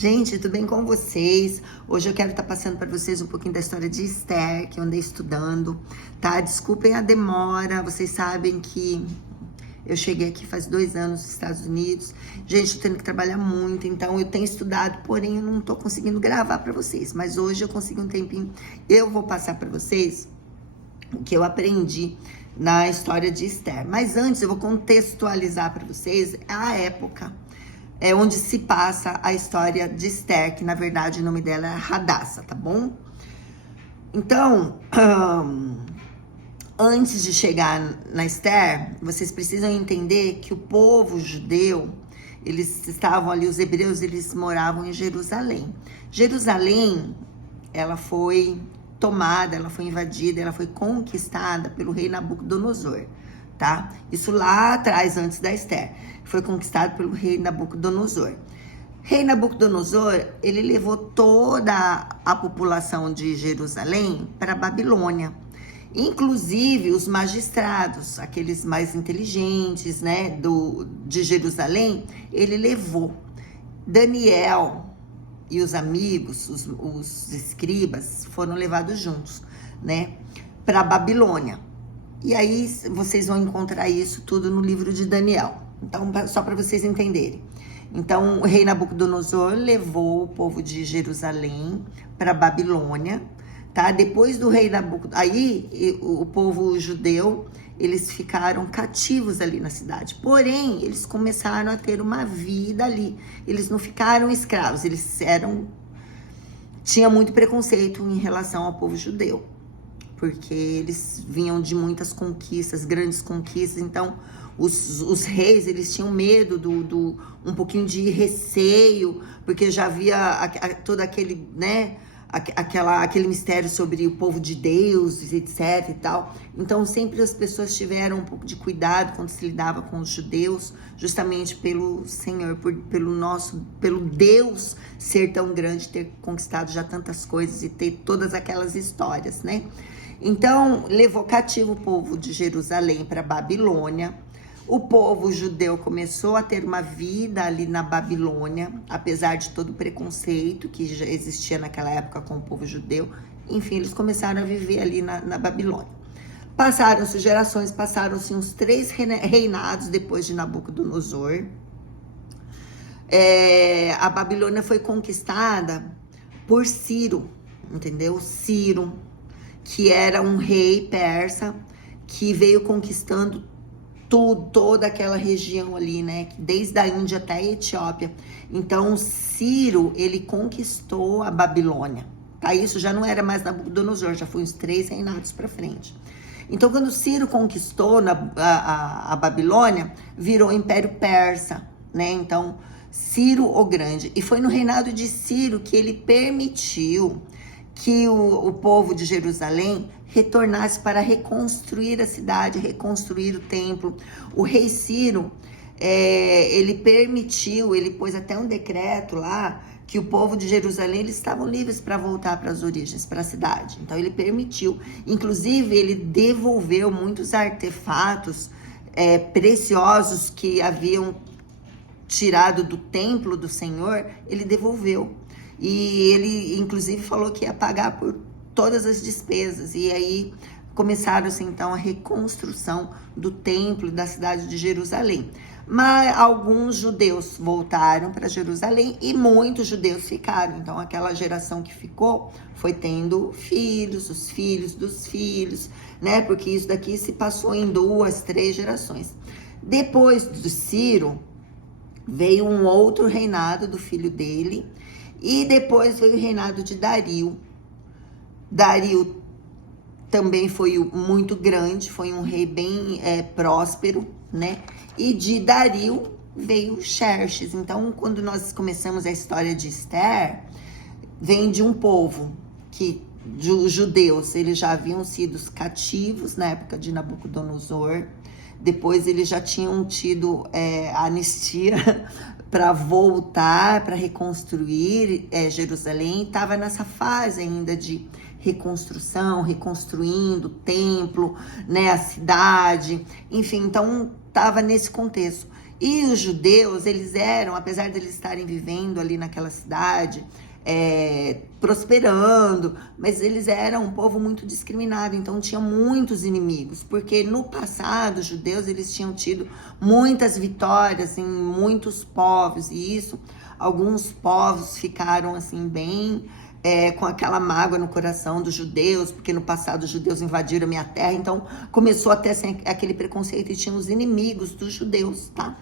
Gente, tudo bem com vocês? Hoje eu quero estar passando para vocês um pouquinho da história de Esther, que eu andei estudando, tá? Desculpem a demora, vocês sabem que eu cheguei aqui faz 2 anos nos Estados Unidos. Gente, eu tendo que trabalhar muito, então eu tenho estudado, porém eu não tô conseguindo gravar para vocês. Mas hoje eu consegui um tempinho, eu vou passar para vocês o que eu aprendi na história de Esther. Mas antes eu vou contextualizar para vocês a época onde se passa a história de Esther, que na verdade o nome dela é Hadassah, tá bom? Então, antes de chegar na Esther, vocês precisam entender que o povo judeu, eles estavam ali, os hebreus, eles moravam em Jerusalém. Jerusalém, ela foi tomada, ela foi invadida, ela foi conquistada pelo rei Nabucodonosor, tá? Isso lá atrás, antes da Esther, foi conquistado pelo rei Nabucodonosor. Rei Nabucodonosor, ele levou toda a população de Jerusalém para a Babilônia. Inclusive os magistrados, aqueles mais inteligentes, né, de Jerusalém, ele levou. Daniel e os amigos, os escribas, foram levados juntos, né, para a Babilônia. E aí vocês vão encontrar isso tudo no livro de Daniel. Então, só para vocês entenderem. Então, o rei Nabucodonosor levou o povo de Jerusalém para a Babilônia, tá? Depois do rei Nabucodonosor, aí o povo judeu, eles ficaram cativos ali na cidade. Porém, eles começaram a ter uma vida ali. Eles não ficaram escravos, tinha muito preconceito em relação ao povo judeu, porque eles vinham de muitas conquistas, grandes conquistas. Então os reis, eles tinham medo um pouquinho de receio, porque já havia todo aquele, né, aquele mistério sobre o povo de Deus, etc e tal. Então sempre as pessoas tiveram um pouco de cuidado quando se lidava com os judeus, justamente pelo Senhor, pelo Deus ser tão grande, ter conquistado já tantas coisas e ter todas aquelas histórias, né? Então levou cativo o povo de Jerusalém para a Babilônia. O povo judeu começou a ter uma vida ali na Babilônia, apesar de todo o preconceito que já existia naquela época com o povo judeu. Enfim, eles começaram a viver ali na Babilônia. Passaram-se gerações, passaram-se uns 3 reinados depois de Nabucodonosor. A Babilônia foi conquistada por Ciro, entendeu? Ciro, que era um rei persa, que veio conquistando toda aquela região ali, né, desde a Índia até a Etiópia. Então Ciro, ele conquistou a Babilônia, tá? Isso já não era mais Nabucodonosor, já foi uns 3 reinados para frente. Então quando Ciro conquistou a Babilônia, virou Império Persa, né? Então Ciro o Grande, e foi no reinado de Ciro que ele permitiu que o povo de Jerusalém retornasse para reconstruir a cidade, reconstruir o templo. O rei Ciro, ele pôs até um decreto lá, que o povo de Jerusalém, eles estavam livres para voltar para as origens, para a cidade. Então ele permitiu, inclusive ele devolveu muitos artefatos preciosos que haviam tirado do templo do Senhor, ele devolveu. E ele, inclusive, falou que ia pagar por todas as despesas. E aí começaram-se, então, a reconstrução do templo da cidade de Jerusalém. Mas alguns judeus voltaram para Jerusalém e muitos judeus ficaram. Então, aquela geração que ficou foi tendo filhos, os filhos dos filhos, né? Porque isso daqui se passou em 2, 3 gerações. Depois do Ciro, veio um outro reinado do filho dele. E depois veio o reinado de Dario. Dario também foi muito grande, foi um rei bem próspero, né? E de Dario veio Xerxes. Então, quando nós começamos a história de Esther, vem de um povo que, os judeus, eles já haviam sido cativos na época de Nabucodonosor. Depois eles já tinham tido anistia para voltar, para reconstruir Jerusalém. Estava nessa fase ainda de reconstrução, reconstruindo o templo, né, a cidade, enfim, então estava nesse contexto. E os judeus, eles eram, apesar de eles estarem vivendo ali naquela cidade, prosperando, mas eles eram um povo muito discriminado, então tinha muitos inimigos, porque no passado os judeus eles tinham tido muitas vitórias em muitos povos, e isso, alguns povos ficaram assim bem com aquela mágoa no coração dos judeus, porque no passado os judeus invadiram a minha terra, então começou a ter assim, aquele preconceito, e tinha os inimigos dos judeus, tá?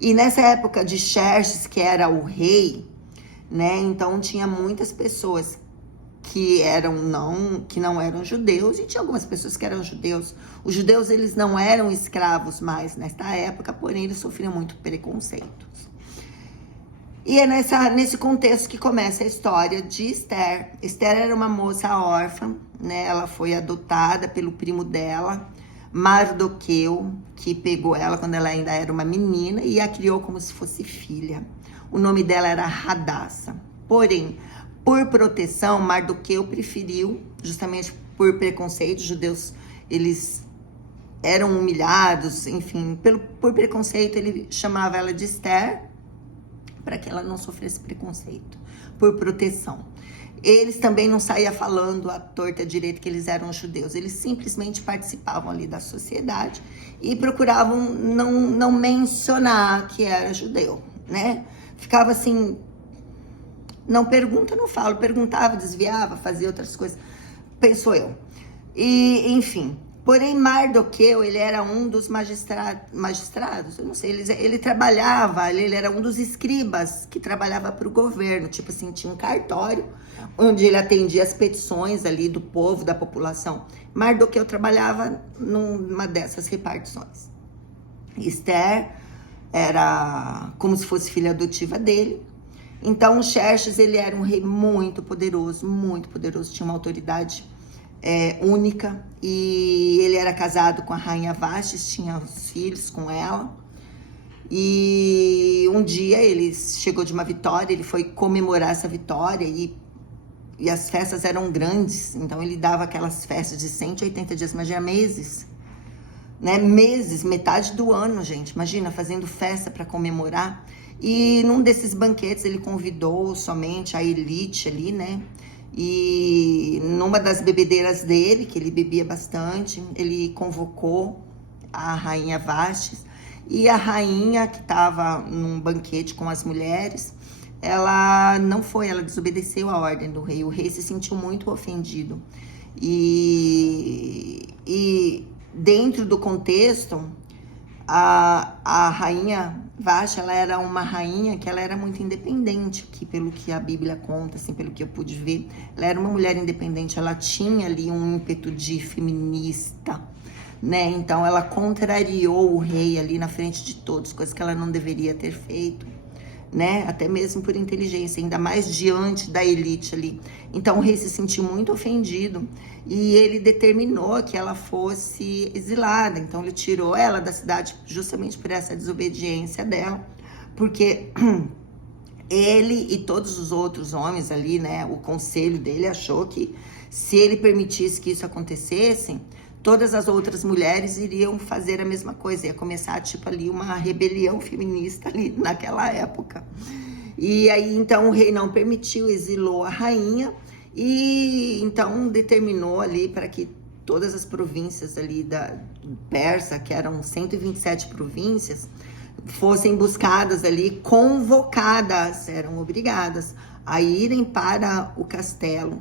E nessa época de Xerxes, que era o rei, né? Então tinha muitas pessoas que não eram judeus, e tinha algumas pessoas que eram judeus. Os judeus, eles não eram escravos mais nesta época, porém eles sofriam muito preconceitos. E é nesse contexto que começa a história de Esther. Esther era uma moça órfã, né? Ela foi adotada pelo primo dela, Mardoqueu, que pegou ela quando ela ainda era uma menina e a criou como se fosse filha. O nome dela era Radassa. Porém, por proteção, Mardoqueu preferiu, justamente por preconceito, os judeus, eles eram humilhados, enfim, por preconceito, ele chamava ela de Esther, para que ela não sofresse preconceito, por proteção. Eles também não saíam falando à torta direita que eles eram judeus, eles simplesmente participavam ali da sociedade e procuravam não mencionar que era judeu, né? Ficava assim, não pergunta, não falo, perguntava, desviava, fazia outras coisas, penso eu. E, enfim, porém Mardoqueu, ele era um dos magistrados, eu não sei, ele trabalhava, ele era um dos escribas que trabalhava para o governo, tipo assim, tinha um cartório onde ele atendia as petições ali do povo, da população. Mardoqueu trabalhava numa dessas repartições. Esther era como se fosse filha adotiva dele. Então Xerxes, ele era um rei muito poderoso, tinha uma autoridade única, e ele era casado com a rainha Vastes, tinha os filhos com ela. E um dia ele chegou de uma vitória, ele foi comemorar essa vitória, e as festas eram grandes, então ele dava aquelas festas de 180 dias, imagina, meses, né? Meses, metade do ano, gente, imagina, fazendo festa para comemorar. E num desses banquetes ele convidou somente a elite ali, né? E numa das bebedeiras dele, que ele bebia bastante, ele convocou a rainha Vastes, e a rainha, que estava num banquete com as mulheres, ela não foi, ela desobedeceu a ordem do rei. O rei se sentiu muito ofendido. E dentro do contexto, a rainha Vashti, ela era uma rainha que ela era muito independente, que pelo que a Bíblia conta, assim, pelo que eu pude ver, ela era uma mulher independente, ela tinha ali um ímpeto de feminista, né? Então ela contrariou o rei ali na frente de todos, coisa que ela não deveria ter feito, né? Até mesmo por inteligência, ainda mais diante da elite ali. Então o rei se sentiu muito ofendido e ele determinou que ela fosse exilada. Então ele tirou ela da cidade justamente por essa desobediência dela, porque ele e todos os outros homens ali, né, o conselho dele achou que se ele permitisse que isso acontecesse, todas as outras mulheres iriam fazer a mesma coisa, ia começar tipo ali uma rebelião feminista ali naquela época. E aí então o rei não permitiu, exilou a rainha, e então determinou ali para que todas as províncias ali da Persa, que eram 127 províncias, fossem buscadas ali, convocadas, eram obrigadas a irem para o castelo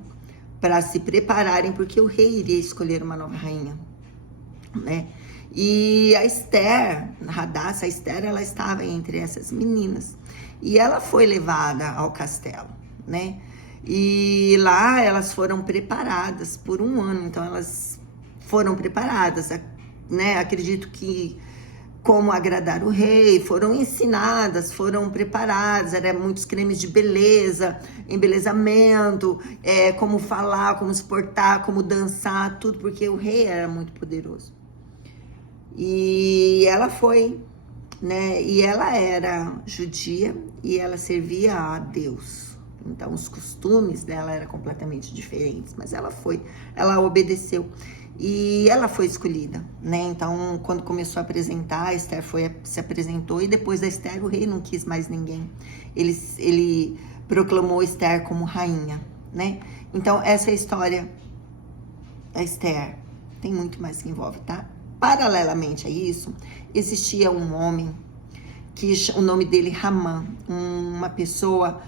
para se prepararem, porque o rei iria escolher uma nova rainha, né? E a Esther, Radassa, a Esther, ela estava entre essas meninas, e ela foi levada ao castelo, né? E lá elas foram preparadas por um ano, então elas foram preparadas, né? Acredito que como agradar o rei, foram ensinadas, foram preparadas, eram muitos cremes de beleza, embelezamento, como falar, como se portar, como dançar, tudo, porque o rei era muito poderoso. E ela foi, né? E ela era judia e ela servia a Deus. Então os costumes dela eram completamente diferentes, mas ela obedeceu. E ela foi escolhida, né? Então, quando começou a apresentar, a Esther se apresentou, e depois da Esther, o rei não quis mais ninguém. Ele proclamou Esther como rainha, né? Então, essa é a história da Esther. Tem muito mais que envolve, tá? Paralelamente a isso, existia um homem, que o nome dele Ramã, uma pessoa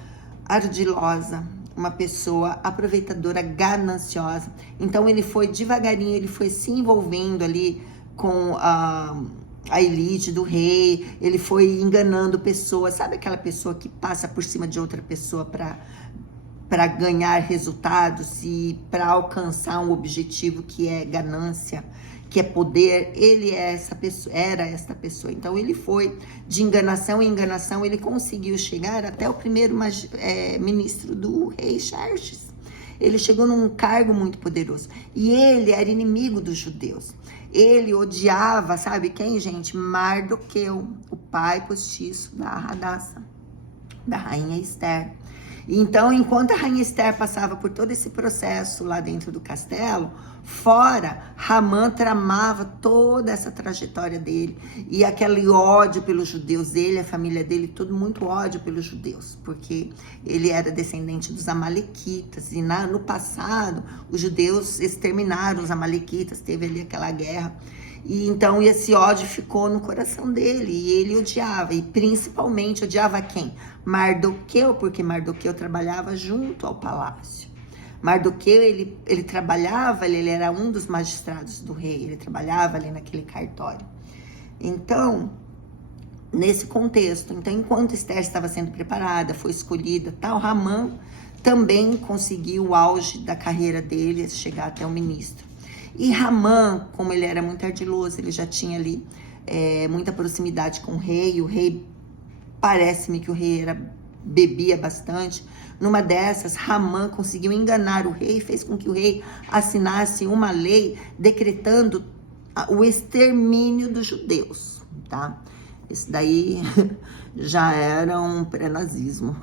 ardilosa, uma pessoa aproveitadora, gananciosa. Então ele foi devagarinho, ele foi se envolvendo ali com a elite do rei, ele foi enganando pessoas, sabe aquela pessoa que passa por cima de outra pessoa para ganhar resultados e para alcançar um objetivo que é ganância, que é poder. Ele era essa pessoa. Então ele foi de enganação em enganação, ele conseguiu chegar até o primeiro ministro do rei Xerxes. Ele chegou num cargo muito poderoso. E ele era inimigo dos judeus. Ele odiava, sabe quem, gente? Mardoqueu, o pai postiço da Hadassah, da rainha Esther. Então, enquanto a rainha Esther passava por todo esse processo lá dentro do castelo, fora, Ramã tramava toda essa trajetória dele, e aquele ódio pelos judeus, ele, a família dele, todo muito ódio pelos judeus, porque ele era descendente dos amalequitas, e no passado, os judeus exterminaram os amalequitas, teve ali aquela guerra. E então esse ódio ficou no coração dele, e ele odiava, e principalmente odiava quem? Mardoqueu, porque Mardoqueu trabalhava junto ao palácio. Mardoqueu, ele trabalhava, ele era um dos magistrados do rei, ele trabalhava ali naquele cartório. Então, nesse contexto, então enquanto Esther estava sendo preparada, foi escolhida, tal, Ramã também conseguiu o auge da carreira dele, chegar até o ministro. E Ramã, como ele era muito ardiloso, ele já tinha ali muita proximidade com o rei. O rei, parece-me que o rei bebia bastante. Numa dessas, Ramã conseguiu enganar o rei, fez com que o rei assinasse uma lei decretando o extermínio dos judeus, tá? Esse daí já era um pré-nazismo,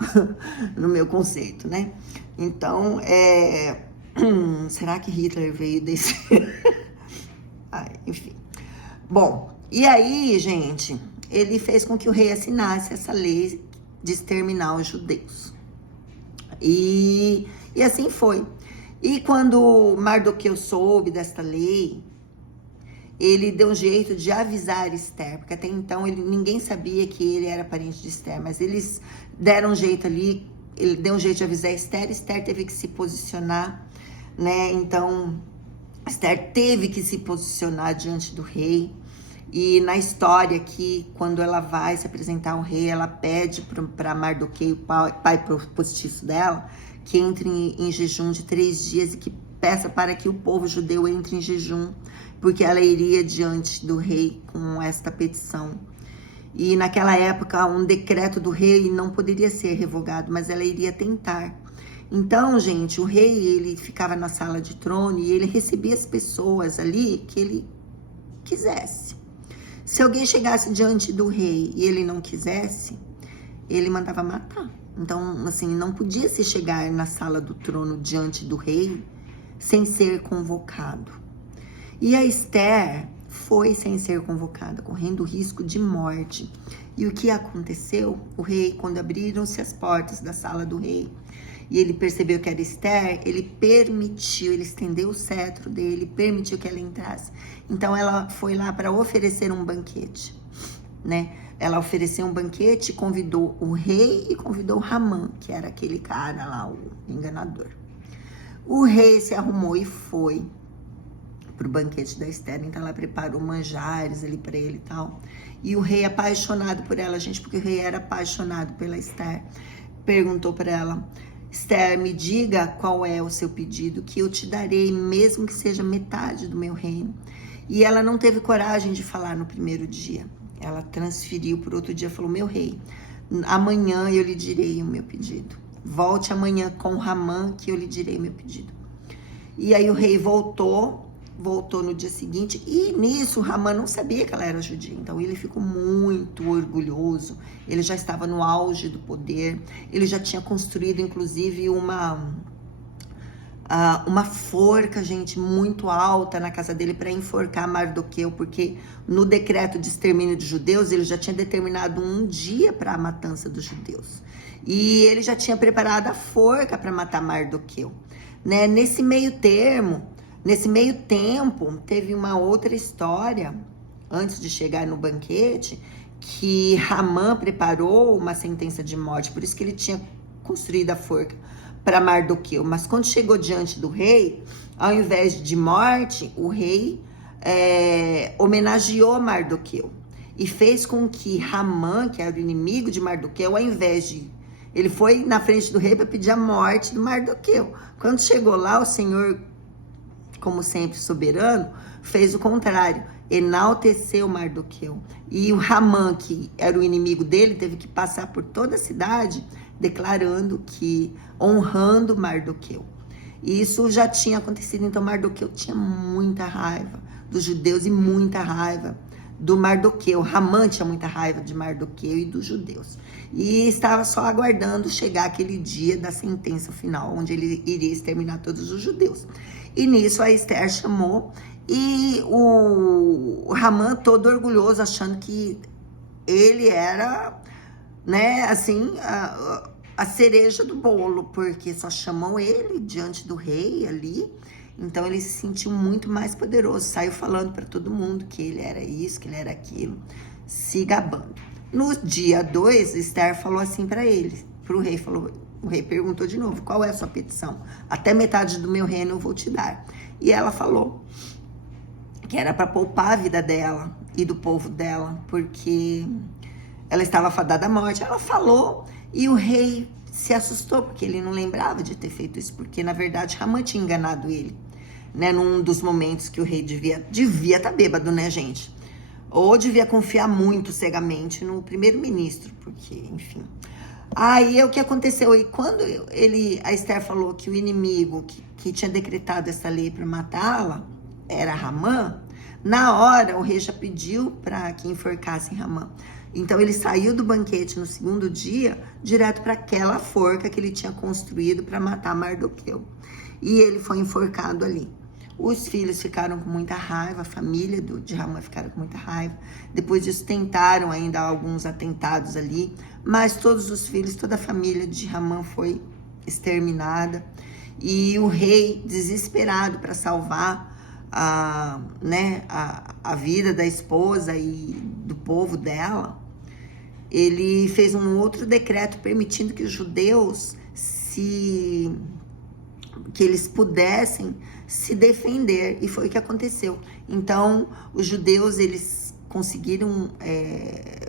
no meu conceito, né? Então, será que Hitler veio desse... enfim. Bom, e aí, gente, ele fez com que o rei assinasse essa lei de exterminar os judeus. E assim foi. E quando Mardoqueu soube desta lei, ele deu um jeito de avisar Esther, porque até então ninguém sabia que ele era parente de Esther, mas eles deram um jeito ali, ele deu um jeito de avisar Esther. Esther teve que se posicionar, né? Então, Esther teve que se posicionar diante do rei. E na história aqui, quando ela vai se apresentar ao rei, ela pede para Mardoqueu, pai postiço dela, que entre em jejum de 3 dias e que peça para que o povo judeu entre em jejum, porque ela iria diante do rei com esta petição. E naquela época, um decreto do rei não poderia ser revogado, mas ela iria tentar. Então, gente, o rei, ele ficava na sala de trono e ele recebia as pessoas ali que ele quisesse. Se alguém chegasse diante do rei e ele não quisesse, ele mandava matar. Então, assim, não podia se chegar na sala do trono diante do rei sem ser convocado. E a Esther foi sem ser convocada, correndo risco de morte. E o que aconteceu? O rei, quando abriram-se as portas da sala do rei, e ele percebeu que era Esther, ele permitiu, ele estendeu o cetro dele, permitiu que ela entrasse. Então ela foi lá para oferecer um banquete, né? Ela ofereceu um banquete, convidou o rei e convidou Ramã, que era aquele cara lá, o enganador. O rei se arrumou e foi pro banquete da Esther, então ela preparou manjares ali para ele e tal. E o rei, apaixonado por ela, gente, porque o rei era apaixonado pela Esther, perguntou para ela: Esther, me diga qual é o seu pedido, que eu te darei, mesmo que seja metade do meu reino. E ela não teve coragem de falar no primeiro dia. Ela transferiu para outro dia, falou: meu rei, amanhã eu lhe direi o meu pedido. Volte amanhã com Ramã, que eu lhe direi o meu pedido. E aí o rei voltou voltou no dia seguinte, e nisso Ramã não sabia que ela era judia, então ele ficou muito orgulhoso, ele já estava no auge do poder, ele já tinha construído inclusive uma forca, gente, muito alta na casa dele para enforcar Mardoqueu, porque no decreto de extermínio de judeus, ele já tinha determinado um dia para a matança dos judeus, e ele já tinha preparado a forca para matar Mardoqueu, né? Nesse meio tempo, teve uma outra história, antes de chegar no banquete, que Ramã preparou uma sentença de morte, por isso que ele tinha construído a forca para Mardoqueu. Mas quando chegou diante do rei, ao invés de morte, o rei homenageou Mardoqueu e fez com que Ramã, que era o inimigo de Mardoqueu, ao invés de... Ele foi na frente do rei para pedir a morte do Mardoqueu. Quando chegou lá, o Senhor, como sempre soberano, fez o contrário, enalteceu Mardoqueu. E o Ramã, que era o inimigo dele, teve que passar por toda a cidade declarando que, honrando Mardoqueu. E isso já tinha acontecido, então Mardoqueu tinha muita raiva dos judeus e muita raiva do Mardoqueu. Ramã tinha muita raiva de Mardoqueu e dos judeus. E estava só aguardando chegar aquele dia da sentença final, onde ele iria exterminar todos os judeus. E nisso a Esther chamou, e o Ramã, todo orgulhoso, achando que ele era, né, assim, a cereja do bolo, porque só chamou ele diante do rei ali. Então ele se sentiu muito mais poderoso, saiu falando para todo mundo que ele era isso, que ele era aquilo, se gabando. No dia 2, Esther falou assim para ele, para o rei, o rei perguntou de novo, qual é a sua petição? Até metade do meu reino eu vou te dar. E ela falou que era para poupar a vida dela e do povo dela, porque ela estava fadada à morte. Ela falou e o rei se assustou, porque ele não lembrava de ter feito isso, porque na verdade Ramã tinha enganado ele, né? Num dos momentos que o rei devia estar bêbado, né, gente? Ou devia confiar muito cegamente no primeiro-ministro, porque, enfim. Aí o que aconteceu? E quando a Esther falou que o inimigo que tinha decretado essa lei para matá-la era Ramã, na hora o rei já pediu para que enforcassem Ramã. Então ele saiu do banquete no segundo dia, direto para aquela forca que ele tinha construído para matar Mardoqueu. E ele foi enforcado ali. Os filhos ficaram com muita raiva, a família de Ramã ficaram com muita raiva. Depois disso tentaram ainda alguns atentados ali, mas todos os filhos, toda a família de Ramã foi exterminada. E o rei, desesperado para salvar a vida da esposa e do povo dela, ele fez um outro decreto permitindo que os judeus que eles pudessem se defender, e foi o que aconteceu. Então, os judeus, eles conseguiram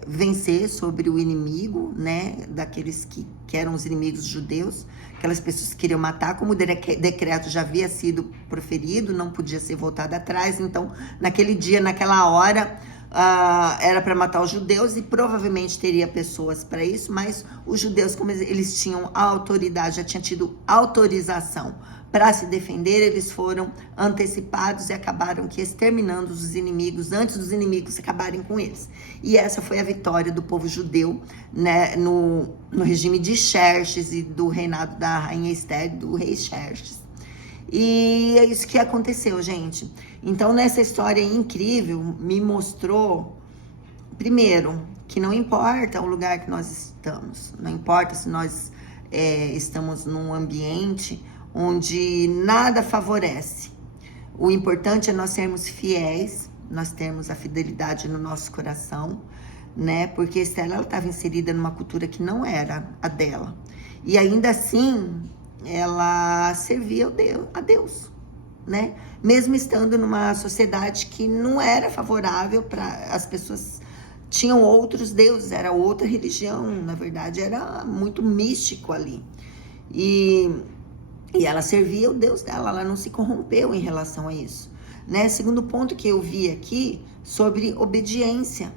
vencer sobre o inimigo, né, daqueles que eram os inimigos judeus, aquelas pessoas que queriam matar, como o decreto já havia sido proferido, não podia ser voltado atrás. Então, naquele dia, naquela hora, era para matar os judeus, e provavelmente teria pessoas para isso, mas os judeus, como eles tinham a autoridade, já tinham tido autorização para se defender, eles foram antecipados e acabaram que exterminando os inimigos antes dos inimigos acabarem com eles. E essa foi a vitória do povo judeu, né, no regime de Xerxes e do reinado da rainha Esther e do rei Xerxes. E é isso que aconteceu, gente. Então, nessa história incrível, me mostrou, primeiro, que não importa o lugar que nós estamos, não importa se nós estamos num ambiente onde nada favorece. O importante é nós sermos fiéis, nós termos a fidelidade no nosso coração, né? Porque Esther, ela estava inserida numa cultura que não era a dela. E ainda assim, ela servia a Deus, né? Mesmo estando numa sociedade que não era favorável para as pessoas, tinham outros deuses, era outra religião, na verdade era muito místico ali. E ela servia o Deus dela, ela não se corrompeu em relação a isso, né? Segundo ponto que eu vi aqui, sobre obediência,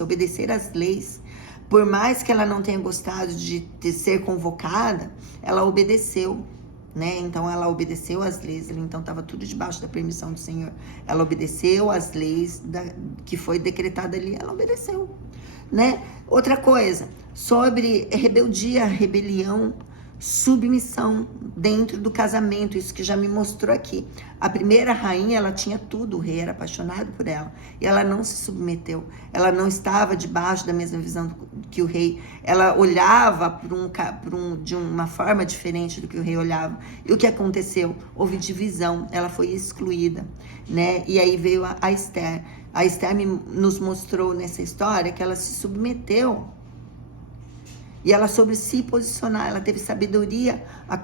obedecer às leis. Por mais que ela não tenha gostado de ser convocada, ela obedeceu. né? Então ela obedeceu às leis, então estava tudo debaixo da permissão do Senhor. Ela obedeceu às leis que foi decretada ali, ela obedeceu, né? Outra coisa, sobre rebeldia, rebelião, submissão dentro do casamento, isso que já me mostrou aqui. A primeira rainha, ela tinha tudo, o rei era apaixonado por ela, e ela não se submeteu, ela não estava debaixo da mesma visão que o rei, ela olhava de uma forma diferente do que o rei olhava, e o que aconteceu? Houve divisão, ela foi excluída, né? E aí veio a Esther. A Esther nos mostrou nessa história que ela se submeteu e ela soube se posicionar, ela teve sabedoria a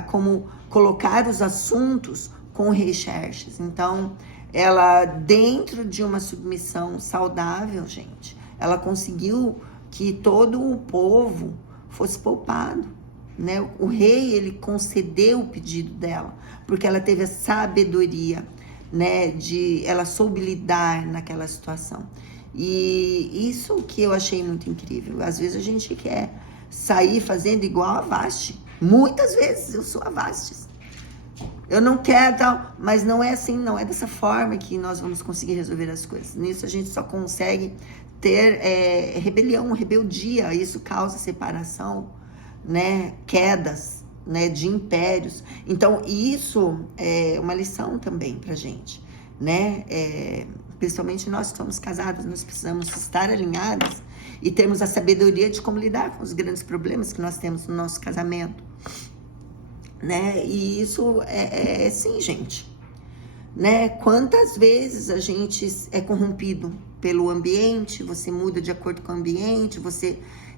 como colocar os assuntos com o rei Xerxes. Então, ela, dentro de uma submissão saudável, gente, ela conseguiu que todo o povo fosse poupado, né? O rei, ele concedeu o pedido dela, porque ela teve a sabedoria, né? Ela soube lidar naquela situação. E isso que eu achei muito incrível. Às vezes a gente quer sair fazendo igual a Vasti. Muitas vezes eu sou a Vasti. Eu não quero tal, mas não é assim, não é dessa forma que nós vamos conseguir resolver as coisas. Nisso a gente só consegue ter rebelião, rebeldia. Isso causa separação, né? Quedas, né? De impérios. Então isso é uma lição também pra gente, né? Principalmente nós que somos casados, nós precisamos estar alinhadas e termos a sabedoria de como lidar com os grandes problemas que nós temos no nosso casamento, né? E isso sim, gente, né? Quantas vezes a gente é corrompido pelo ambiente, você muda de acordo com o ambiente,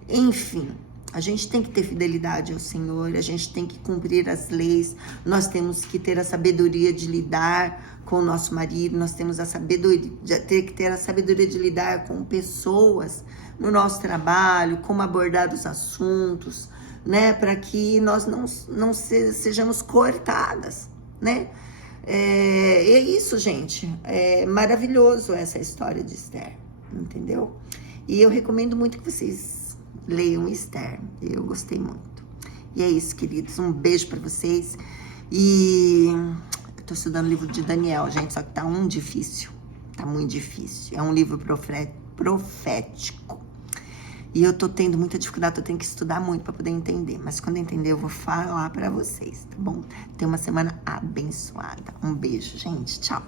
enfim, a gente tem que ter fidelidade ao Senhor, a gente tem que cumprir as leis, nós temos que ter a sabedoria de lidar com o nosso marido, nós temos que ter a sabedoria de lidar com pessoas no nosso trabalho, como abordar os assuntos, né, para que nós não sejamos cortadas, né? É isso, gente, é maravilhoso essa história de Esther, entendeu? E eu recomendo muito que vocês leiam Esther, eu gostei muito. E é isso, queridos, um beijo para vocês. E eu tô estudando o livro de Daniel, gente, só que tá difícil, tá muito difícil. É um livro profético. E eu tô tendo muita dificuldade, eu tenho que estudar muito para poder entender. Mas quando eu entender, eu vou falar para vocês, tá bom? Tenha uma semana abençoada. Um beijo, gente. Tchau.